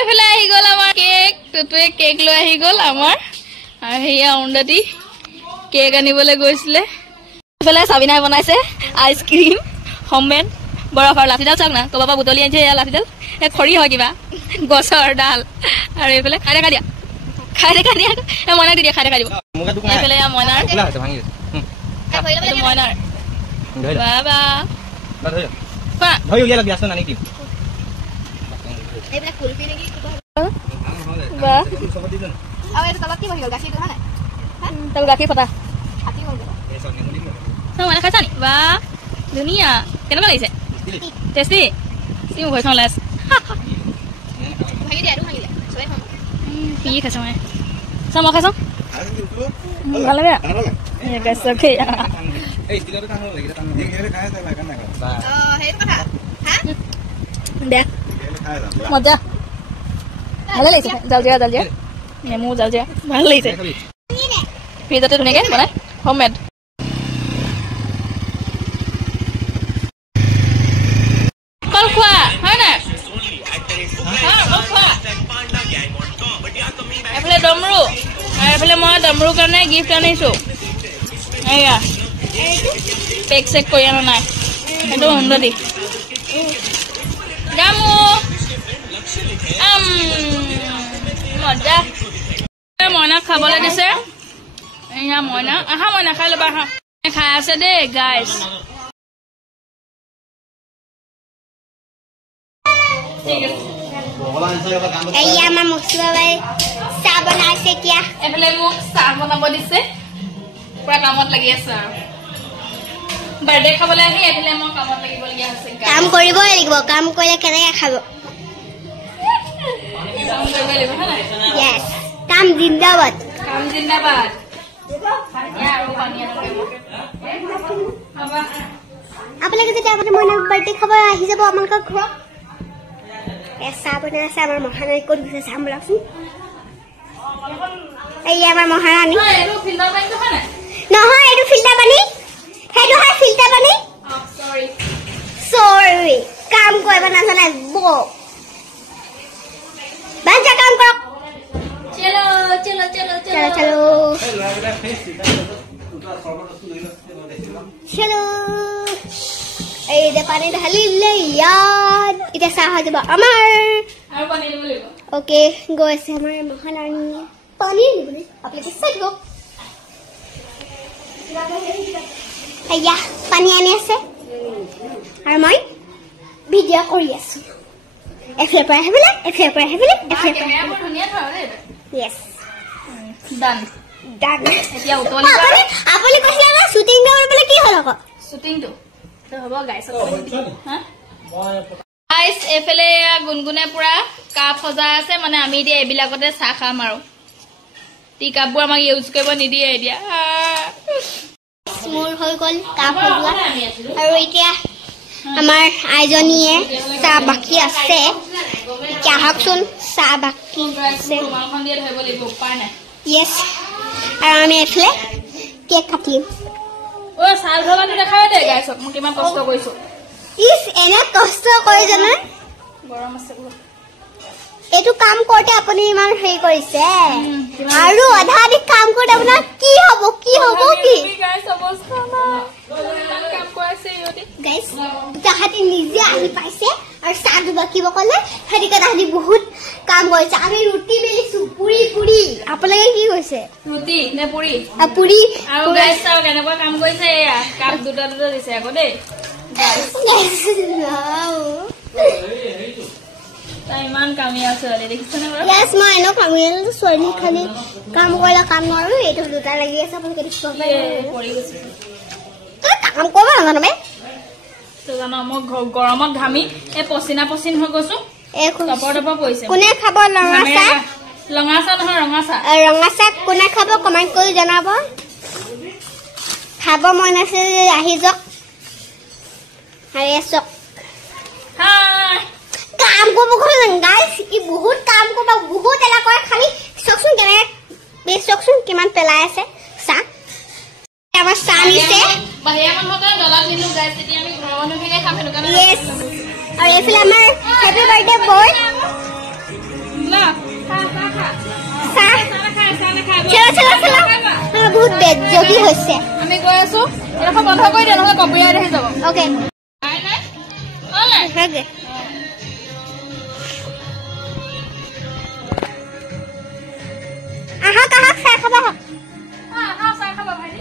এইফালে আহি গ'ল আমাৰ কেক টুটুৱে কেক লৈ আহি গ'ল আমাৰ আৰু সেয়া অৰুণদাতি কেক আনিবলৈ গৈছিলে এইফালে চাবিনাই বনাইছে আইচক্ৰীম হোমমেড বৰফ আৰু লাঠিডাল চাওক না ক'ৰবাৰ পৰা বুটলি আনিছে এয়া লাঠিডাল এই খৰি হয় কিবা গছৰ ডাল আৰু এইফালে খাই দেখা দিয়া মইনাক দি দিয়া খাই দেখা দিব এইফালে মইনাৰ মইনাৰ বাবা গাখীৰ ফটা মইনা খাইছা নি বা ধুনীয়া কেনেকুৱা লাগিছে টেষ্টি মোক ভয় খাওঁ লাজ কি খাইছ মই চাওঁ মই খাইছোঁ ভাল লাগে মজা ভালে লাগিছে জালজিৰা নেমু জালজিৰা ভাল লাগিছে ফ্ৰিজতে ধুনীয়াকৈ বনাই হোমমেড কল খোৱা হয় নাই এইফালে ডমৰু আৰু এইফালে মই ডমৰুৰ কাৰণে গিফ্ট আনিছোঁ এয়া পেক চেক কৰি অনা নাই সেইটো সুন্দৰী গামু মজা মইনাক খাবলৈ দিছে এয়া মইনা আহা মইনা খাই ল'বা আহা খাই আছে দেই গাইজ আমাৰ মচু বাবাই চাহ বনাইছে কিয়া এইফালে মোক চাহ বনাব দিছে পুৰা কামত লাগি আছে আৰু বাৰ্থডে খাবলৈ আহি এইফালে মই কামত লাগিবলগীয়া হৈছে কাম কৰিবই লাগিব কাম কৰিলে কেনেকৈ খাব কাম জিন্দাবাদ আপোনালোকে যেতিয়া আপুনি মই বাৰ্থডে খাব আহি যাব আপোনালোকৰ ঘৰত চাহ বনাই আছে আমাৰ মহাৰাণী ক'ত গৈছে চাম বোলাচোন এই আমাৰ মহাৰাণী নহয় এইটো ফিল্টাৰ পানী সেইটো হয় ফিল্টাৰ পানী চৰি কাম কৰিব নাজানে বাজা কাম কৰক চলো চলো চলো চলো চলো চলো এই দে পানী ঢালিলে ইয়াত এতিয়া চাহ হৈ যাব আমাৰ অ'কে গৈ আছে আমাৰ মহাৰাণী পানী দিবলৈ আপোনালোকে চাই দিব এয়া পানী আনি আছে আৰু মই ভিডিঅ' কৰি আছো এফালৰ পৰা আহিবলৈ এফালৰ পৰা আহিবলৈ য়েছ ডান এতিয়া আপুনি কৈছিলে না শ্বুটিং কৰিবলৈ কি হ'ল আকৌ শ্বুটিংটো হ'ব গাইছ গাইছ এইফালে গুণগুণে পুৰা কাপ সজাই আছে মানে আমি এতিয়া এইবিলাকতে চাহ খাম আৰু টি কাপবোৰ আমাক ইউজ কৰিব নিদিয়ে এতিয়া মোৰ হৈ গ'ল কাপ সজোৱা আৰু এতিয়া আমাৰ আইজনীয়ে চাহ বাকী আছে এতিয়া আহকচোন চাহ বাকী আছে য়েছ আৰু আমি এইফালে কেক কাটিম এনে কষ্ট কৰি জানে এইটো কাম কৰোঁতে আপুনি ইমান হেৰি কৰিছে আৰু আধা আধি কাম কৰোঁতে আপোনাৰ কি হ'ব কি তাহাঁতি নিজে আহি পাইছে আৰু চাহটো বাকিব ক'লে সেইটোকে তাহাঁতি বহুত কাম কৰিছে আমি ৰুটি মেলিছো পুৰি আপোনালোকে কি কৈছে ৰুটি নে পুৰি আৰু কেনেকুৱা কাম কৰিছে এয়া কাপ দুটা দিছে আকৌ দেই ইমান কামিয়া ছোৱালী দেখিছেনে বাৰু য়েছ মই এনেও কামিয়া ছোৱালী খালি কাম কৰিলে কাম নোৱাৰো এইটো দুটা লাগি আছে আপোনালোকে দেখিব পাৰে কাম কৰিব নাজানো বে জানো মই গৰমত ঘামি এই পচিনা হৈ গৈছো টপৰ পৰিছে কোনে খাব ৰঙা চাহ নহয় ৰঙা চাহ কোনে খাব কমেণ্ট কৰি জনাব খাব মন আছে আহি যাওক কাম কৰিব গাইছ ই বহুত কাম কৰিব বহুত এলা কৰে খালি চাওকচোন কিমান পেলাই আছে চাহ আমাৰ চাহ নিছে আৰু এইফালে আমাৰ হেপী বাৰ্থডে বয় বহুত বেজ্জতি হৈছে আমি গৈ আছো এডোখৰ বন্ধ কৰি দিয়া নহ'লে কপিৰাইট আহি যাব অ'কে আহক চাহ খাব চাহ খাব ভাইটি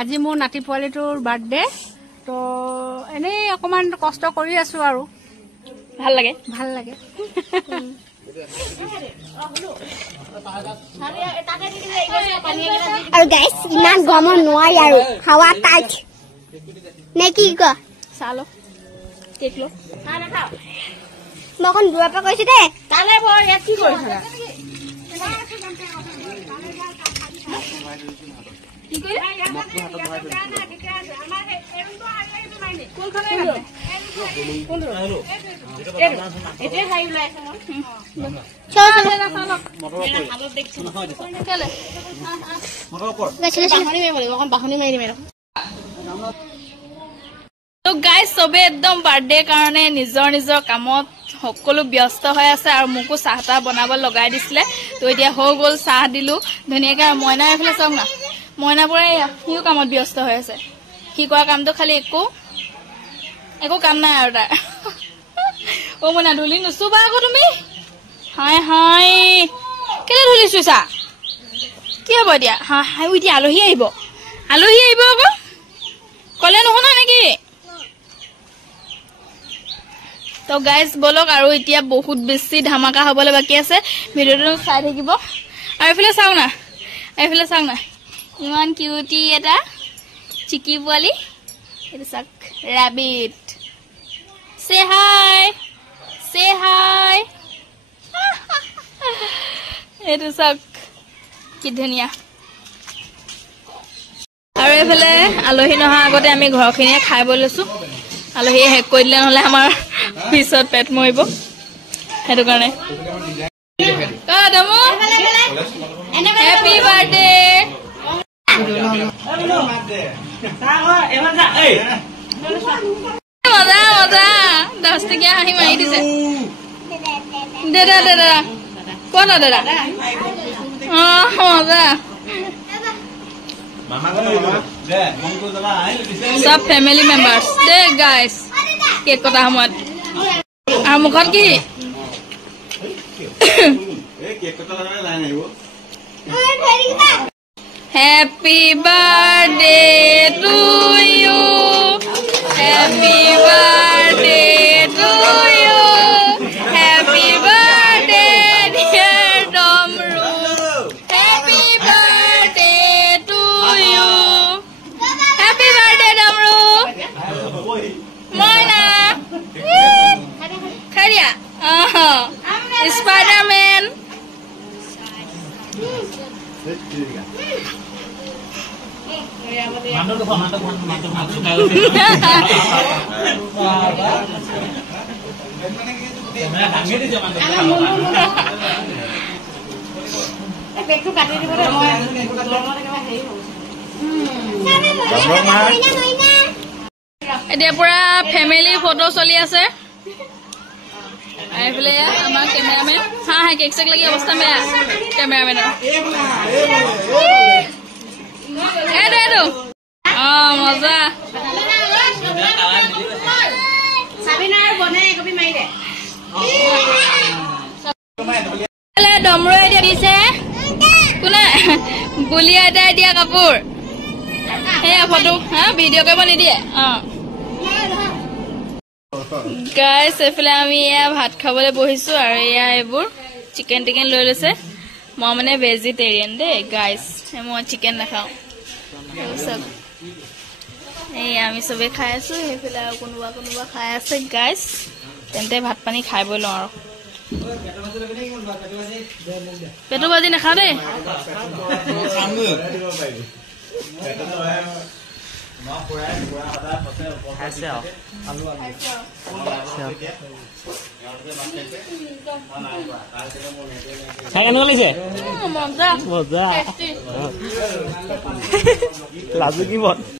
আজি মোৰ নাতি পোৱালিটোৰ বাৰ্থডে তো এনেই অকমান কষ্ট কৰি আছো আৰু ভাল লাগে আৰু গাইছ ইমান গৰমত নোৱাৰি আৰু হাৱা টাইট নে কি ক চাহ লো কেক লো মই অকণ দূৰৰ পৰা কৈছো দেই তালে বৰ ইয়াত কি কৰিছ গাইজ চবে একদম বাৰ্থডে কাৰণে নিজৰ নিজৰ কামত সকলো ব্যস্ত হৈ আছে আৰু মোকো চাহ তাহ বনাব লগাই দিছিলে তো এতিয়া হৈ গ'ল চাহ দিলো ধুনীয়াকৈ মইনা এইফালে চাওক না মইনাবোৰে সিও কামত ব্যস্ত হৈ আছে সি কৰা কামটো খালি একো কাম নাই আৰু তাৰ অ মইনা ধূলি নুচুবা আকৌ তুমি হাই হাই কেলে ধূলি চুইছা কি হ'ব এতিয়া হাই এতিয়া আলহী আহিব আকৌ ক'লে নুশুনা নেকি তো গাইজ বলক আৰু এতিয়া বহুত বেছি ধামাকা হ'বলৈ বাকী আছে ভিডিঅ'টো চাই থাকিব আৰু এইফালে চাওক না ইমান কিউটি এটা চিকি পোৱালি এইটো চাওক ৰেবিট সে হাই এইটো চাওক কি ধুনীয়া আৰু এইফালে আলহী নহা আগতে আমি ঘৰখিনিয়ে খাই বৈ লৈছো আলহীয়ে শেষ কৰি দিলে নহ'লে আমাৰ পিছত পেট মৰিব সেইটো কাৰণে হেপী বাৰ্থডে মজা 10 টকীয়া হাঁহি মাৰি দিছে দাদা কোন দাদা মজা সব ফেমিলি মেম্বাৰ্স দে গাইজ কেক কটা সময়ত আৰু মুখত কি happy birthday to you happy birthday to you happy birthday dear Domru happy birthday to you happy birthday Domru Moina খাই দিয়া স্পাইডাৰমেন এতিয়া পুৰা ফেমিলি ফটো চলি আছে এইফালে আমাৰ কেমেৰামেন হাই কেক চেক লাগি অৱস্থা বেয়া কেমেৰামেনৰ এইটো মজা ডমৰু এতিয়া দিছে কোনে বুলিয়া এটাই দিয়া কাপোৰ সেয়া ফটো ভিডিঅ' কৰিব নিদিয়ে গাইজ এইফালে আমি এয়া ভাত খাবলৈ বহিছো আৰু এয়া এইবোৰ চিকেন টিকেন লৈ লৈছে মই মানে ভেজিটেৰিয়ান দেই গাইজ মই চিকেন নাখাওঁ এই আমি চবে খাই আছো সেইফালে আৰু কোনোবা খাই আছে গাইজ তেন্তে ভাত পানী খাই বৈ লওঁ আৰু পেটু ভাজি নাখাওঁ দেই মজা লাজু কি বল